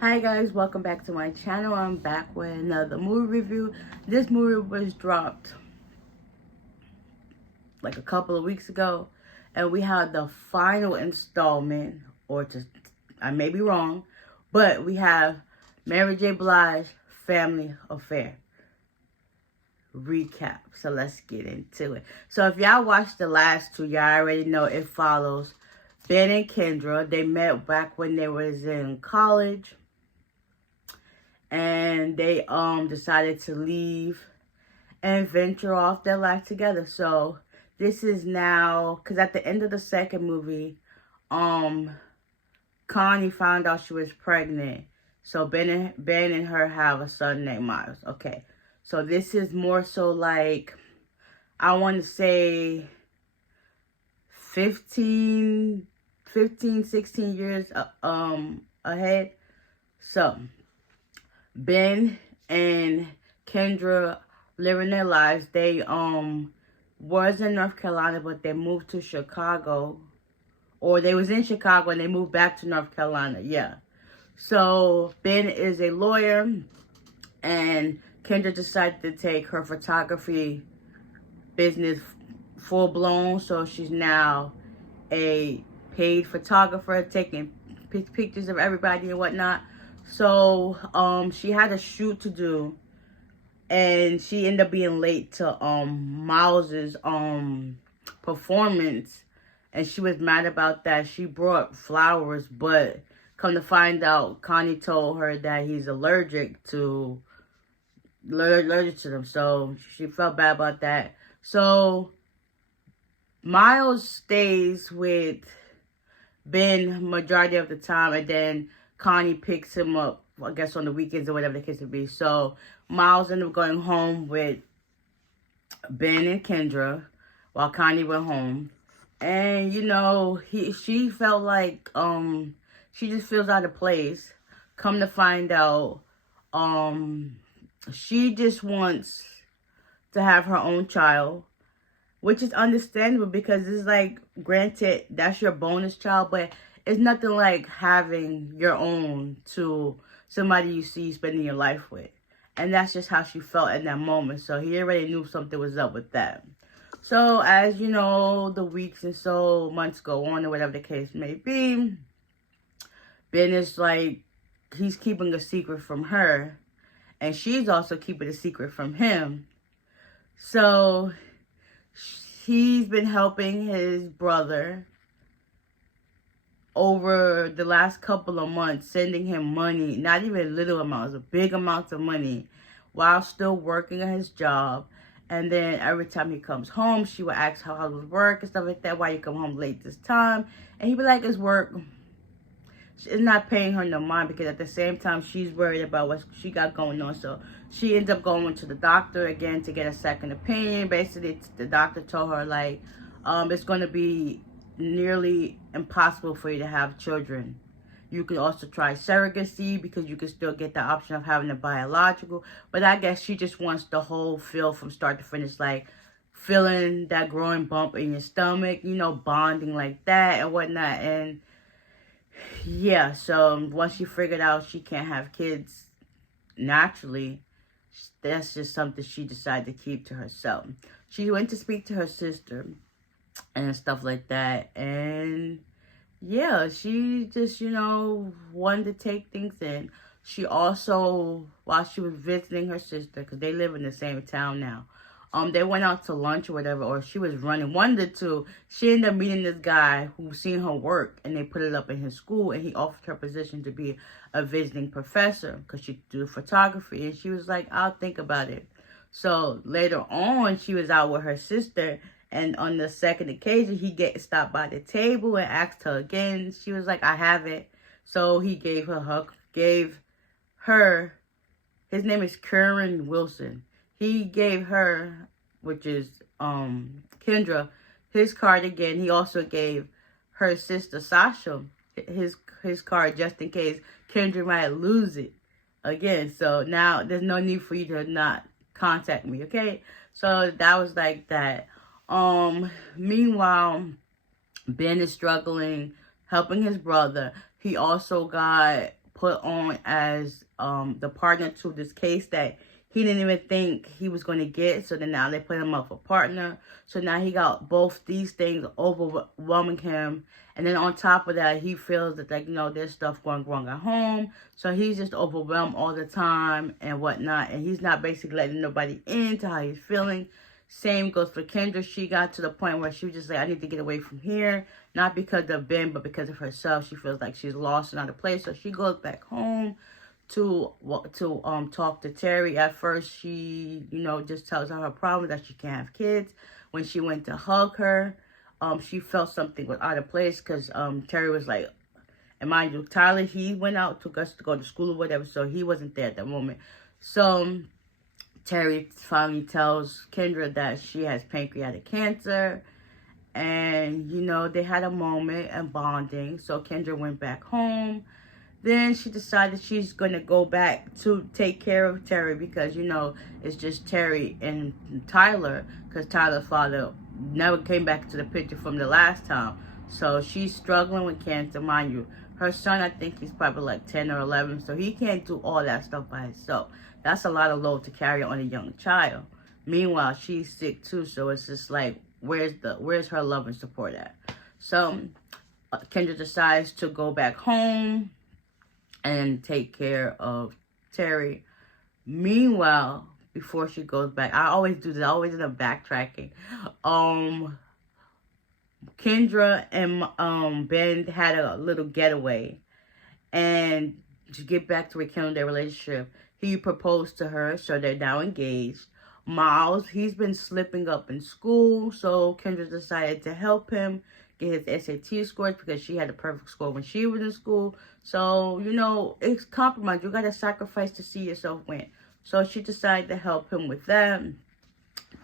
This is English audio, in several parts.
Hi guys, welcome back to my channel. I'm back with another movie review. This movie was dropped like a couple of weeks ago, and we had the final installment, or just, I may be wrong, but we have Mary J. Blige Family Affair recap. So let's get into it. So if y'all watched the last two, y'all already know it follows Ben and Kendra. They met back when they was in college, and they decided to leave and venture off their life together. So this is now, because at the end of the second movie, Connie found out she was pregnant. So Ben and her have a son named Miles. Okay, so this is more so like, I want to say 15, 16 years ahead. So Ben and Kendra living their lives. They was in North Carolina, but they moved to Chicago. Or they was in Chicago and they moved back to North Carolina. Yeah. So Ben is a lawyer, and Kendra decided to take her photography business full blown. So she's now a paid photographer, taking pictures of everybody and whatnot. So she had a shoot to do, and she ended up being late to Miles's performance, and she was mad about that. She brought flowers, but come to find out, Connie told her that he's allergic to them, so she felt bad about that. So Miles stays with Ben majority of the time, and then Connie picks him up, I guess, on the weekends or whatever the case would be. So Miles ended up going home with Ben and Kendra while Connie went home. And she felt like she just feels out of place. Come to find out, she just wants to have her own child, which is understandable, because it's like, granted, that's your bonus child, but it's nothing like having your own to somebody you see spending your life with. And that's just how she felt in that moment. So he already knew something was up with that. So as you know, the weeks and so months go on, or whatever the case may be, Ben is like, he's keeping a secret from her, and she's also keeping a secret from him. So he's been helping his brother over the last couple of months, sending him money, not even little amounts, big amounts of money, while still working at his job. And then every time he comes home, she would ask how was work and stuff like that. Why you come home late this time? And he'd be like, it's work. It's not paying her no mind, because at the same time, she's worried about what she got going on. So she ends up going to the doctor again to get a second opinion. Basically, the doctor told her, like, it's going to be nearly impossible for you to have children. You can also try surrogacy, because you can still get the option of having a biological. But I guess she just wants the whole feel from start to finish, like feeling that growing bump in your stomach, bonding like that and whatnot. And yeah, so once she figured out she can't have kids naturally, that's just something she decided to keep to herself. She went to speak to her sister and stuff like that. And yeah, she just, wanted to take things in. She also, while she was visiting her sister, because they live in the same town now, they went out to lunch or whatever, or she was running. One of the two, she ended up meeting this guy who seen her work, and they put it up in his school, and he offered her position to be a visiting professor, because she do photography. And she was like, I'll think about it. So later on, she was out with her sister, and on the second occasion, he stopped by the table and asked her again. She was like, I have it. So he gave her, his name is Curran Wilson. He gave her, which is Kendra, his card again. He also gave her sister Sasha his card, just in case Kendra might lose it again. So now there's no need for you to not contact me, okay? So that was like that. Meanwhile, Ben is struggling, helping his brother. He also got put on as the partner to this case that he didn't even think he was going to get. So then now they put him up for partner. So now he got both these things overwhelming him. And then on top of that, he feels that, like, there's stuff going wrong at home. So he's just overwhelmed all the time and whatnot. And he's not basically letting nobody into how he's feeling. Same goes for Kendra. She got to the point where she was just like, I need to get away from here. Not because of Ben, but because of herself. She feels like she's lost and out of place. So she goes back home to talk to Terry. At first, she, just tells her problem that she can't have kids. When she went to hug her, she felt something was out of place because Terry was like, and mind you, Tyler, he went out, took us to go to school or whatever, so he wasn't there at that moment. So Terry finally tells Kendra that she has pancreatic cancer, and, they had a moment and bonding. So Kendra went back home. Then she decided she's going to go back to take care of Terry because, it's just Terry and Tyler, because Tyler's father never came back to the picture from the last time. So she's struggling with cancer, mind you. Her son, I think he's probably like 10 or 11, so he can't do all that stuff by himself. That's a lot of load to carry on a young child. Meanwhile, she's sick too, so it's just like, where's her love and support at? So Kendra decides to go back home and take care of Terry. Meanwhile, before she goes back, I always do this, I always end up backtracking. Kendra and Ben had a little getaway, and to get back to rekindle their relationship, he proposed to her, so they're now engaged. Miles, he's been slipping up in school, so Kendra decided to help him get his SAT scores because she had a perfect score when she was in school. So, it's compromise. You got to sacrifice to see yourself win. So she decided to help him with that.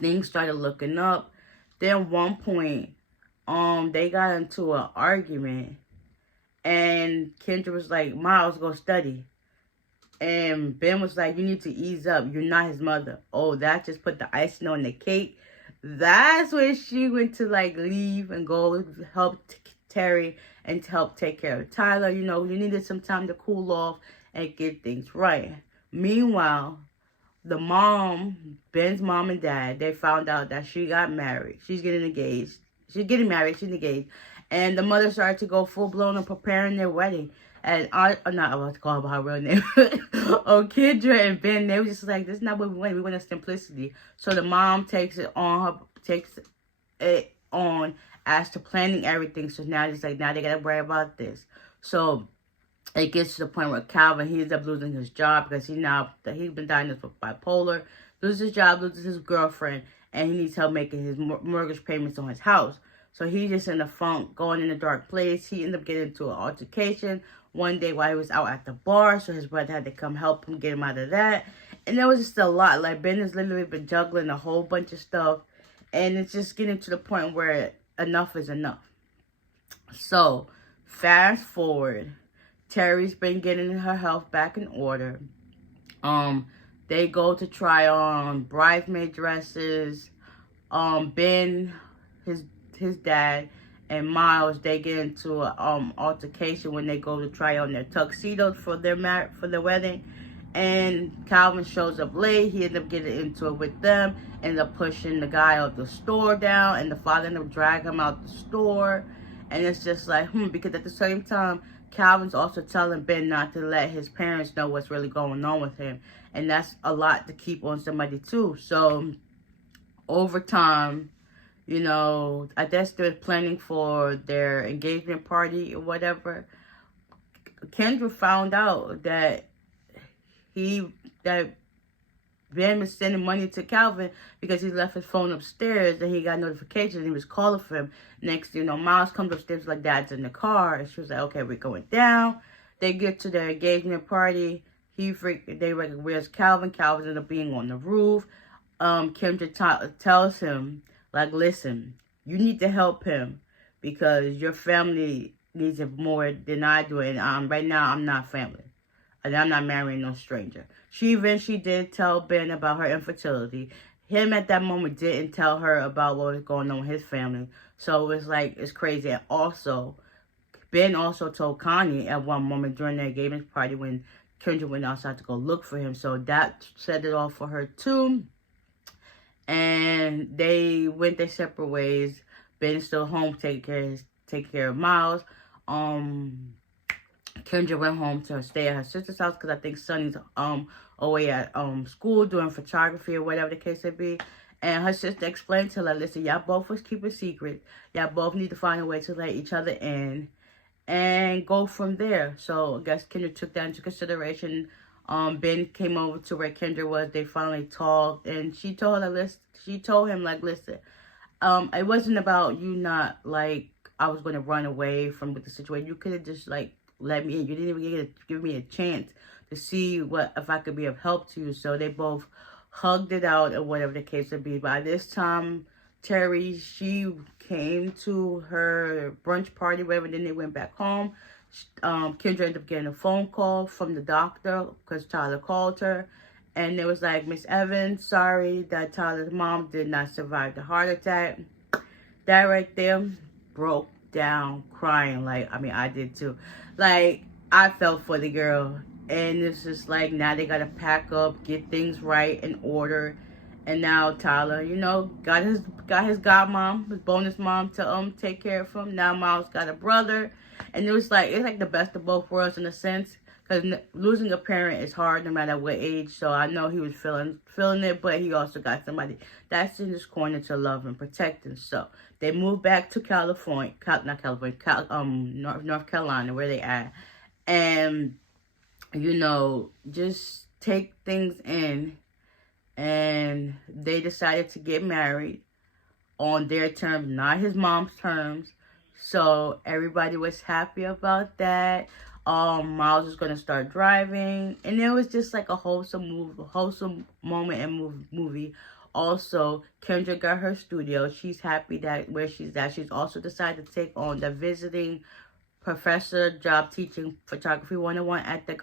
Things started looking up. Then one point, they got into an argument, and Kendra was like, Miles, go study. And Ben was like, you need to ease up. You're not his mother. Oh, that just put the icing on the cake. That's when she went to, like, leave and go help Terry and to help take care of Tyler. You needed some time to cool off and get things right. Meanwhile, the mom, Ben's mom and dad, they found out that she got married. She's getting engaged. She's getting married. She's engaged. And the mother started to go full-blown on preparing their wedding. And I'm not about to call her by her real name. Kendra and Ben, they were just like, this is not what we want. We want a simplicity. So the mom takes it on as to planning everything. So now it's like, now they gotta worry about this. So it gets to the point where Calvin, he ends up losing his job because he's been diagnosed with bipolar, loses his job, loses his girlfriend, and he needs help making his mortgage payments on his house. So he's just in a funk, going in a dark place. He ended up getting into an altercation one day while he was out at the bar. So his brother had to come help him get him out of that. And there was just a lot. Like, Ben has literally been juggling a whole bunch of stuff. And it's just getting to the point where enough is enough. So, fast forward. Terry's been getting her health back in order. They go to try on bridesmaid dresses. Ben, his dad, and Miles, they get into an altercation when they go to try on their tuxedos for their wedding. And Calvin shows up late. He ended up getting into it with them, ended up pushing the guy out the store down, and the father ended up dragging him out the store. And it's just like, because at the same time, Calvin's also telling Ben not to let his parents know what's really going on with him. And that's a lot to keep on somebody too. So, over time, I guess they're planning for their engagement party or whatever. Kendra found out that Ben was sending money to Calvin because he left his phone upstairs and he got notifications and he was calling for him. Next, Miles comes upstairs like, Dad's in the car. And she was like, okay, we're going down. They get to their engagement party. Where's Calvin? Calvin ended up being on the roof. Kendra tells him, like, listen, you need to help him because your family needs it more than I do. And right now, I'm not family. And I'm not marrying no stranger. She eventually did tell Ben about her infertility. Him at that moment didn't tell her about what was going on with his family. So it's like, it's crazy. And also, Ben also told Kanye at one moment during their engagement party when Kendra went outside to go look for him. So that set it off for her too. And they went their separate ways. Ben's still home taking care of Miles. Kendra went home to stay at her sister's house because I think Sonny's away at school doing photography or whatever the case may be. And her sister explained to her, listen, y'all both was keeping secret. Y'all both need to find a way to let each other in and go from there. So I guess Kendra took that into consideration. Ben came over to where Kendra was. They finally talked, and she told him, listen, it wasn't about you not like I was going to run away from the situation. You could have just like let me in. You didn't even give me a chance to see if I could be of help to you. So they both hugged it out or whatever the case would be. By this time, Terry, she came to her brunch party, whatever, then they went back home. Kendra ended up getting a phone call from the doctor because Tyler called her. And it was like, Miss Evans, sorry that Tyler's mom did not survive the heart attack. That right there broke down crying. Like, I mean, I did too. Like, I felt for the girl. And it's just like, now they got to pack up, get things right in order. And now Tyler, you know, got his godmom, his bonus mom to take care of him. Now Miles got a brother. And it's like the best of both worlds in a sense. Because losing a parent is hard no matter what age. So I know he was feeling it, but he also got somebody that's in his corner to love and protect him. So they moved back to North Carolina, where they at. And, you know, just take things in. And they decided to get married on their terms, not his mom's terms. So everybody was happy about that. Miles was gonna start driving, and it was just like a wholesome moment and movie. Also, Kendra got her studio. She's happy that where she's at. She's also decided to take on the visiting professor job teaching photography 101 at the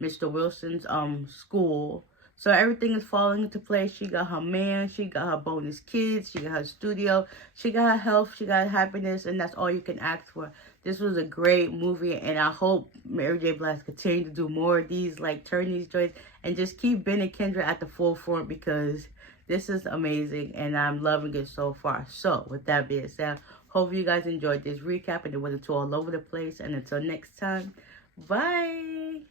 Mr. Wilson's school. So everything is falling into place. She got her man, she got her bonus kids, she got her studio, she got her health, she got her happiness, and that's all you can ask for. This was a great movie, and I hope Mary J. Blige continue to do more of these, like turn these joints, and just keep Ben and Kendra at the forefront because this is amazing, and I'm loving it so far. So with that being said, hope you guys enjoyed this recap, and it wasn't too all over the place. And until next time, bye.